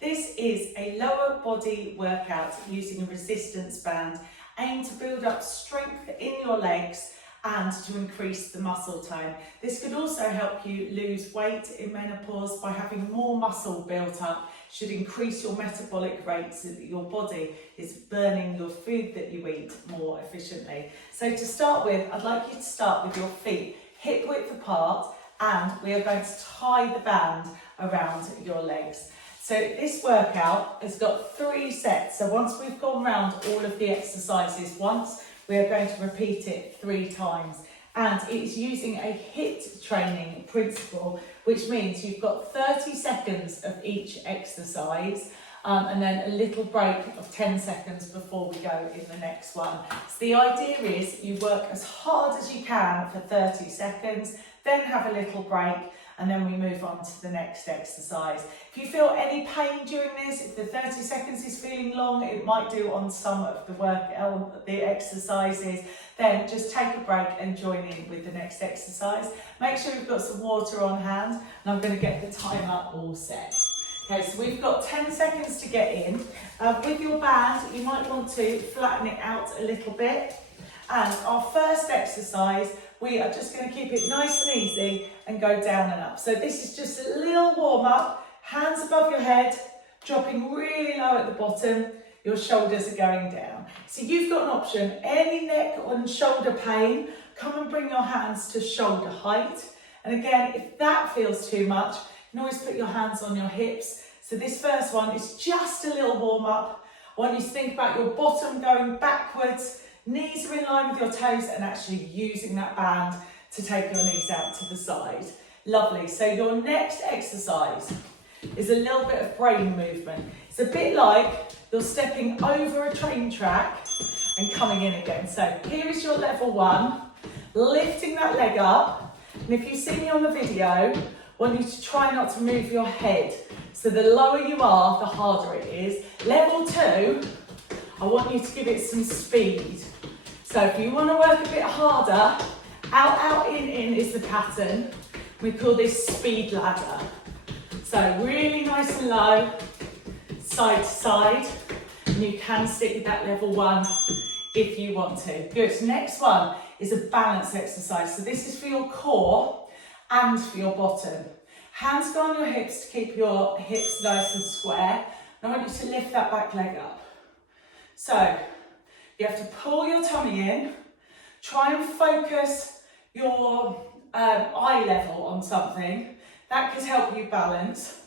This is a lower body workout using a resistance band aimed to build up strength in your legs and to increase the muscle tone. This could also help you lose weight in menopause by having more muscle built up. Should increase your metabolic rate so that your body is burning your food that you eat more efficiently. So to start with, I'd like you to start with your feet hip width apart, and we are going to tie the band around your legs. So this workout has got 3 sets. So once we've gone around all of the exercises once, we are going to repeat it 3 times. And it's using a HIIT training principle, which means you've got 30 seconds of each exercise and then a little break of 10 seconds before we go in the next one. So the idea is you work as hard as you can for 30 seconds, then have a little break, and then we move on to the next exercise. If you feel any pain during this, if the 30 seconds is feeling long, it might do on some of the exercises, then just take a break and join in with the next exercise. Make sure you've got some water on hand, and I'm going to get the timer all set. Okay, so we've got 10 seconds to get in. With your band, you might want to flatten it out a little bit. And our first exercise, we are just going to keep it nice and easy and go down and up. So this is just a little warm up, hands above your head, dropping really low at the bottom, your shoulders are going down. So you've got an option, any neck and shoulder pain, come and bring your hands to shoulder height. And again, if that feels too much, you can always put your hands on your hips. So this first one is just a little warm up. I want you to think about your bottom going backwards, knees are in line with your toes, and actually using that band to take your knees out to the side. Lovely. So your next exercise is a little bit of brain movement. It's a bit like you're stepping over a train track and coming in again. So here is your level 1, lifting that leg up. And if you see me on the video, I want you to try not to move your head. So the lower you are, the harder it is. Level 2, I want you to give it some speed. So if you want to work a bit harder, out, out, in is the pattern. We call this speed ladder. So really nice and low, side to side. And you can stick with that level 1 if you want to. Good. Next one is a balance exercise. So this is for your core and for your bottom. Hands go on your hips to keep your hips nice and square. And I want you to lift that back leg up. So you have to pull your tummy in, try and focus your eye level on something. That could help you balance.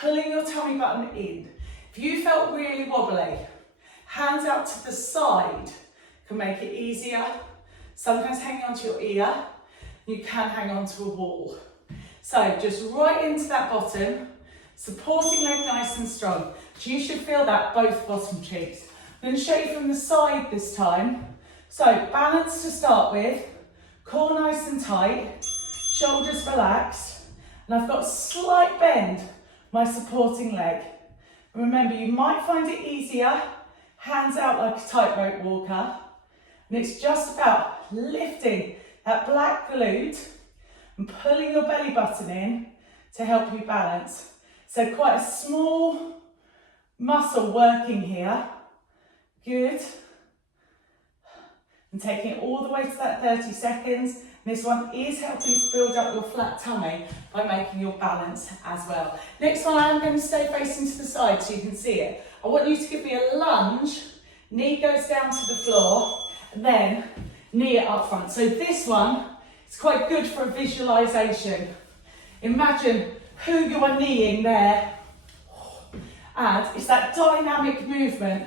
Pulling your tummy button in. If you felt really wobbly, hands out to the side can make it easier. Sometimes hanging onto your ear, you can hang onto a wall. So just right into that bottom, supporting leg nice and strong. So you should feel that both bottom cheeks. I'm going to show you from the side this time. So balance to start with, core nice and tight, shoulders relaxed, and I've got a slight bend, my supporting leg. And remember, you might find it easier, hands out like a tightrope walker, and it's just about lifting that black glute and pulling your belly button in to help you balance. So quite a small muscle working here. Good. And taking it all the way to that 30 seconds. And this one is helping to build up your flat tummy by making your balance as well. Next one, I'm going to stay facing to the side so you can see it. I want you to give me a lunge, knee goes down to the floor, and then knee it up front. So this one, it's quite good for a visualization. Imagine who you are kneeing there. And it's that dynamic movement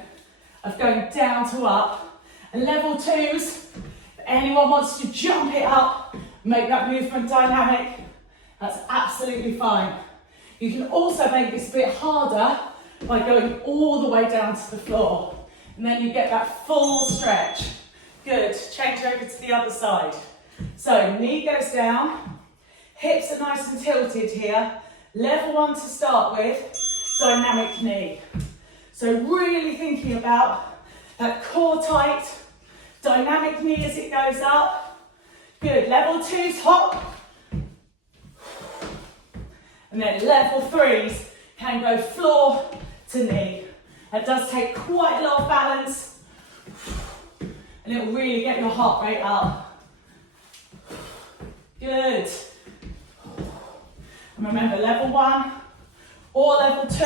of going down to up. And level 2s, if anyone wants to jump it up, make that movement dynamic, that's absolutely fine. You can also make this a bit harder by going all the way down to the floor. And then you get that full stretch. Good, change over to the other side. So knee goes down, hips are nice and tilted here. Level 1 to start with, dynamic knee. So really thinking about that core tight, dynamic knee as it goes up. Good, level 2s, hop. And then level 3s can go floor to knee. That does take quite a lot of balance, and it will really get your heart rate up. Good. And remember, level 1 or level 2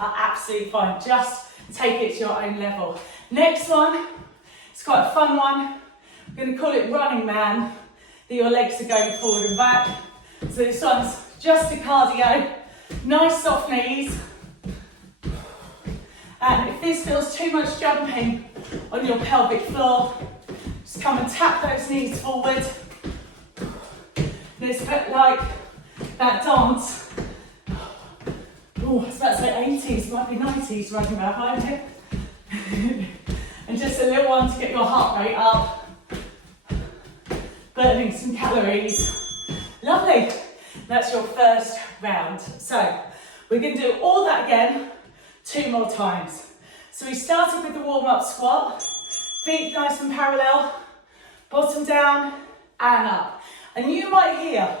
are absolutely fine. Just take it to your own level. Next one, it's quite a fun one. I'm going to call it Running Man, that your legs are going forward and back. So this one's just a cardio, nice soft knees. And if this feels too much jumping on your pelvic floor, just come and tap those knees forward. It's a bit like that dance. Oh, I was about to say 80s, might be 90s running behind it. And just a little one to get your heart rate up. Burning some calories. Lovely. That's your first round. So we're going to do all that again 2 more times. So we started with the warm-up squat. Feet nice and parallel. Bottom down and up. And you might hear,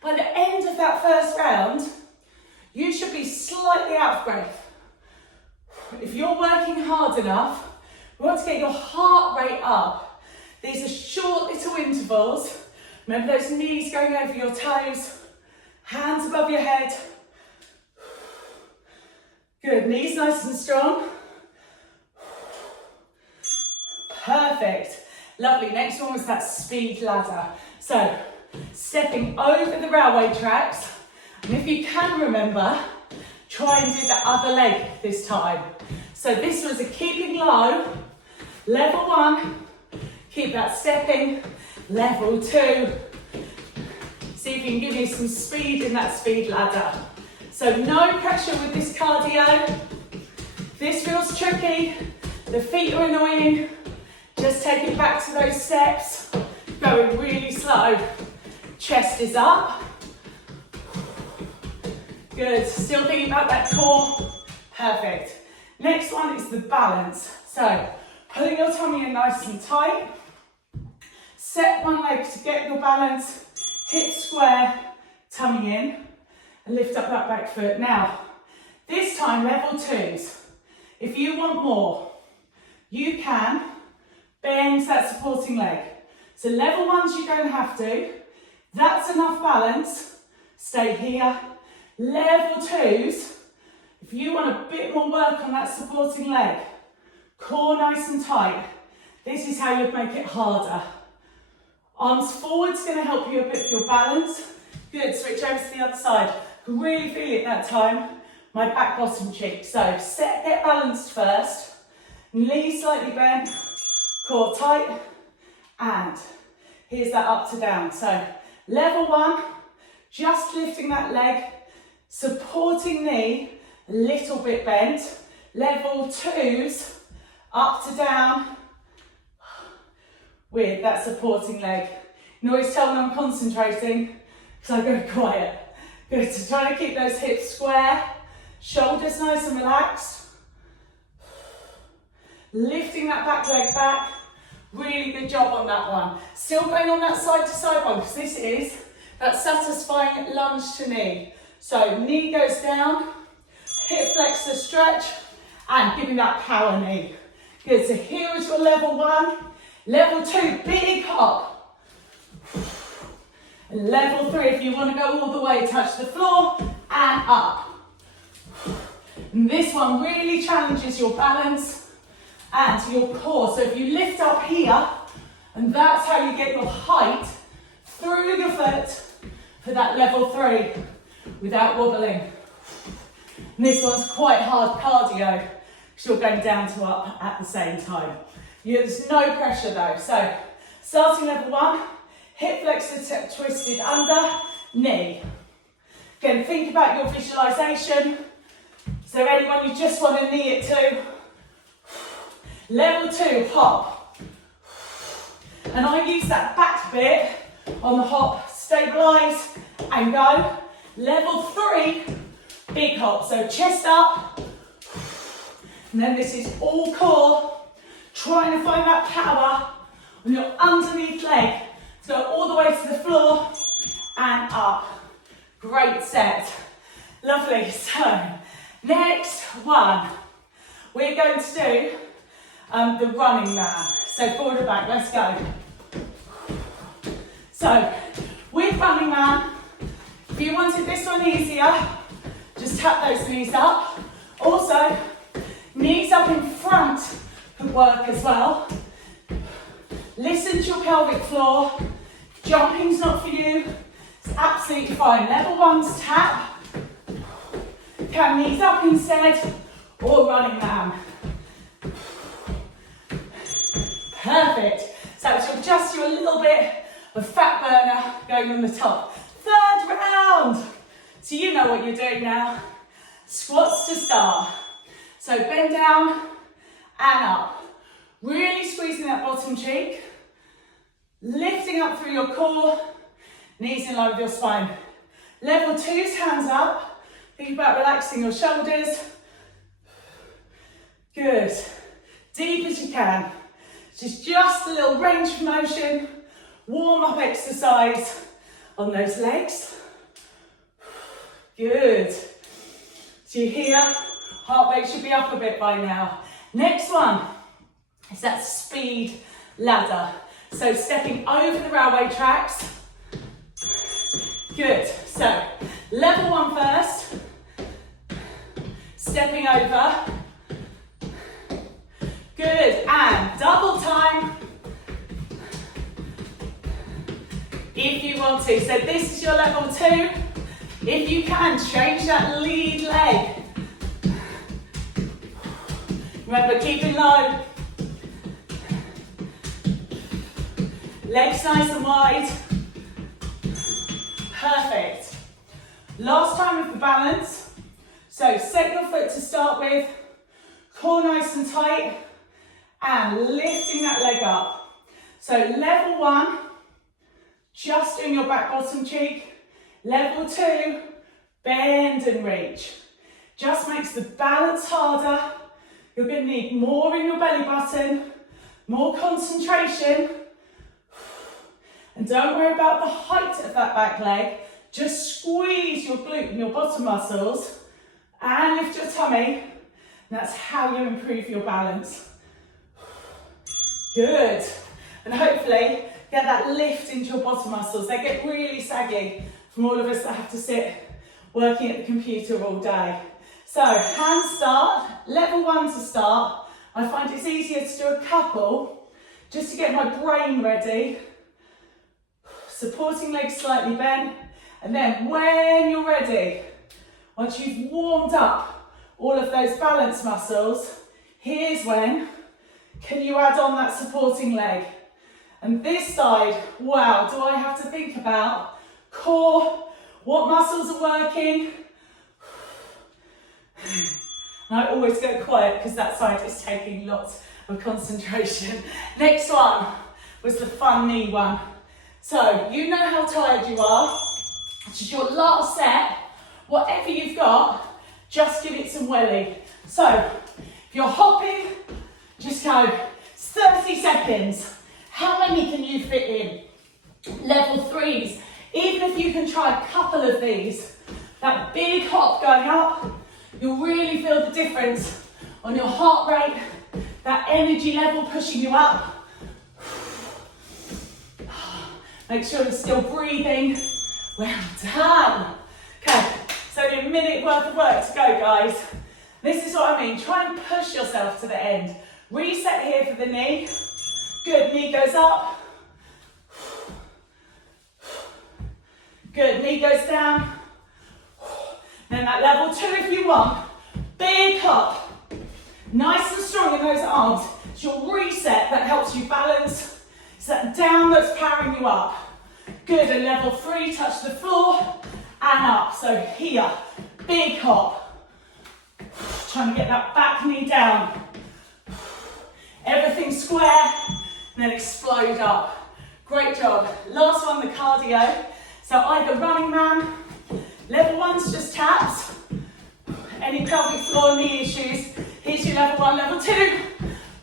by the end of that first round, you should be slightly out of breath. If you're working hard enough, we want to get your heart rate up. These are short little intervals. Remember those knees going over your toes, hands above your head. Good, knees nice and strong. Perfect. Lovely. Next one was that speed ladder. So, stepping over the railway tracks, and if you can remember, try and do the other leg this time. So this was a keeping low, level 1, keep that stepping, level 2. See if you can give me some speed in that speed ladder. So no pressure with this cardio. If this feels tricky, the feet are annoying, just take it back to those steps, going really slow. Chest is up. Good, still thinking about that core. Perfect. Next one is the balance. So, pulling your tummy in nice and tight. Set one leg to get your balance. Hips square, tummy in. And lift up that back foot. Now, this time level 2s. If you want more, you can bend that supporting leg. So level 1s you don't have to. That's enough balance. Stay here. Level 2s, if you want a bit more work on that supporting leg, core nice and tight, this is how you'd make it harder. Arms forward's going to help you a bit with your balance. Good, switch over to the other side. Can really feel it that time. My back bottom cheek. So get balanced first. Knees slightly bent, core tight, and here's that up to down. So level 1, just lifting that leg, supporting knee, a little bit bent. Level 2s, up to down, with that supporting leg. You can always tell when I'm concentrating, because I go quiet. Good, so try to keep those hips square, shoulders nice and relaxed. Lifting that back leg back. Really good job on that one. Still going on that side to side one, because this is that satisfying lunge to knee. So knee goes down, hip flexor stretch, and give me that power knee. Good, so here is your level 1. Level 2, big hop. And level 3, if you want to go all the way, touch the floor and up. And this one really challenges your balance and your core. So if you lift up here, and that's how you get your height through your foot for that level 3 without wobbling. And this one's quite hard cardio because you're going down to up at the same time. There's no pressure though. So starting level 1, hip flexor twisted under, knee. Again, think about your visualization. Is there anyone you just want to knee it to? Level 2, hop. And I use that back bit on the hop, stabilize and go. Level 3, big hop. So chest up. And then this is all core. Trying to find that power on your underneath leg to go all the way to the floor and up. Great set. Lovely. So Next one, we're going to do the running man. So forward and back, let's go. So with running man, if you wanted this one easier, just tap those knees up. Also, knees up in front could work as well. Listen to your pelvic floor. Jumping's not for you. It's absolutely fine. Level one's tap. Come knees up instead, or running man. Perfect. So it's just a little bit of fat burner going on the top. Third round. So you know what you're doing now. Squats to start. So bend down and up. Really squeezing that bottom cheek. Lifting up through your core. Knees in line with your spine. Level two's hands up. Think about relaxing your shoulders. Good. Deep as you can. Just a little range of motion. Warm up exercise on those legs. Good. So you hear, heart rate should be up a bit by now. Next one is that speed ladder. So stepping over the railway tracks. Good. So level one first. Stepping over. Good. And double time. If you want to. So this is your level two. If you can, change that lead leg. Remember, keeping low. Legs nice and wide. Perfect. Last time with the balance. So set your foot to start with. Core nice and tight. And lifting that leg up. So level one, just doing your back bottom cheek. Level two, bend and reach. Just makes the balance harder. You're going to need more in your belly button, more concentration. And don't worry about the height of that back leg. Just squeeze your glute and your bottom muscles and lift your tummy. And that's how you improve your balance. Good. And hopefully get that lift into your bottom muscles. They get really saggy from all of us that have to sit working at the computer all day. So hand start, level one to start. I find it's easier to do a couple just to get my brain ready. Supporting legs slightly bent. And then when you're ready, once you've warmed up all of those balance muscles, here's when can you add on that supporting leg. And this side, wow, do I have to think about core, what muscles are working? And I always go quiet because that side is taking lots of concentration. Next one was the fun knee one. So you know how tired you are. This is your last set. Whatever you've got, just give it some welly. So if you're hopping, just go 30 seconds. How many can you fit in? Level threes. Even if you can try a couple of these, that big hop going up, you'll really feel the difference on your heart rate, that energy level pushing you up. Make sure you're still breathing. Well done. Okay, so only a minute worth of work to go, guys. This is what I mean. Try and push yourself to the end. Reset here for the knee. Good, knee goes up. Good, knee goes down. Then that level two if you want. Big hop. Nice and strong in those arms. It's your reset that helps you balance. It's that down that's powering you up. Good, and level three, touch the floor and up. So here, big hop. Trying to get that back knee down. Everything square, and then explode up. Great job. Last one, the cardio. So either running man, level one's just taps. Any pelvic floor knee issues, here's your level one, level two.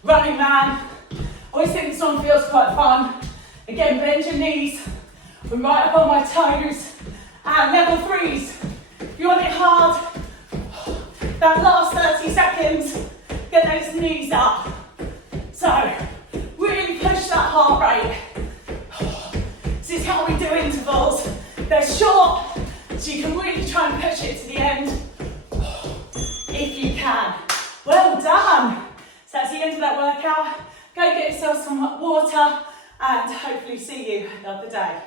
Running man. Always think this one feels quite fun. Again, bend your knees. I'm right up on my toes. And level threes. If you want it hard, That last 30 seconds, get those knees up. So, really push that heart rate. This is how we do intervals. They're short, so you can really try and push it to the end, if you can. Well done. So that's the end of that workout. Go get yourself some water and hopefully see you the other day.